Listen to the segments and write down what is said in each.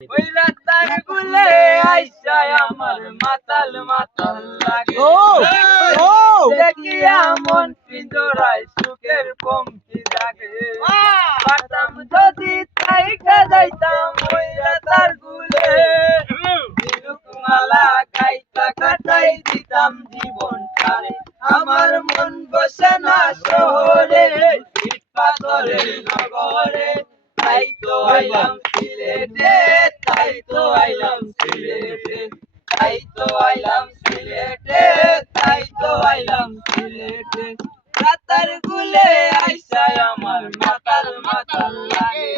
ওই রাতার গুলে আইসায় আমার মাতাল মাতাল লাগে। ও দেখিয়া মন পিঞ্জরায় সুখের পঙ্কি জাগে। পারতাম যদি তাইকা যাইতাম ওই রাতার গুলে। মালা গাইতা কাটাই দিতাম জীবন আমার মন বসে না শহরে পাথরের নগরে। তাই তো আইলাম তাই তো আইলাম সিলেটে তাই তো আইলাম সিলেটে। রাতার গুলে আইসায় আমার মাতাল মাতাল লাগে।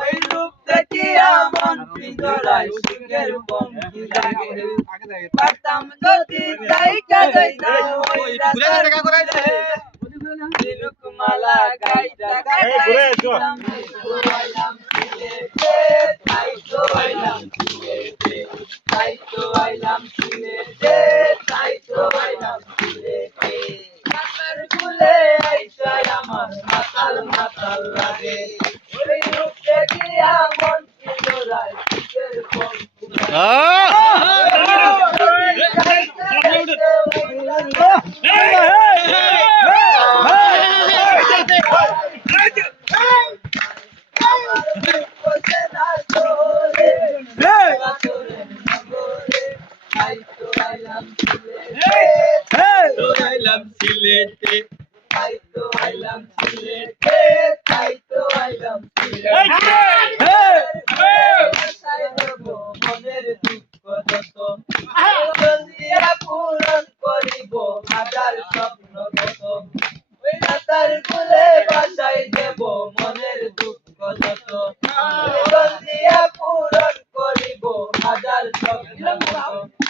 ওই রূপ দেখিয়া মন পিঞ্জরায় সুখের পঙ্কি লাগে। পারতাম যদি তাইকা যাইতাম ওই রাতার গুলে। আইলাম সিলেটে তাই তো আইলাম সিলেটে মাতার ফুলে আইসায় আমার মাতাল মাতাল লাগে ওই রূপ দেখিয়া মন আইলাম সিলেটে তাই আইলাম সিলেটে তাই আইলাম সিলেটে মনের দুঃখ যত দিয়া পূরণ করিব হাজার স্বপ্ন কত ওই রাতার বাসায় দেব মনের দুঃখ যত দিয়া পূরণ করিব হাজার স্বপ্ন কত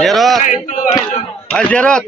জেরত। ভাই জেরত।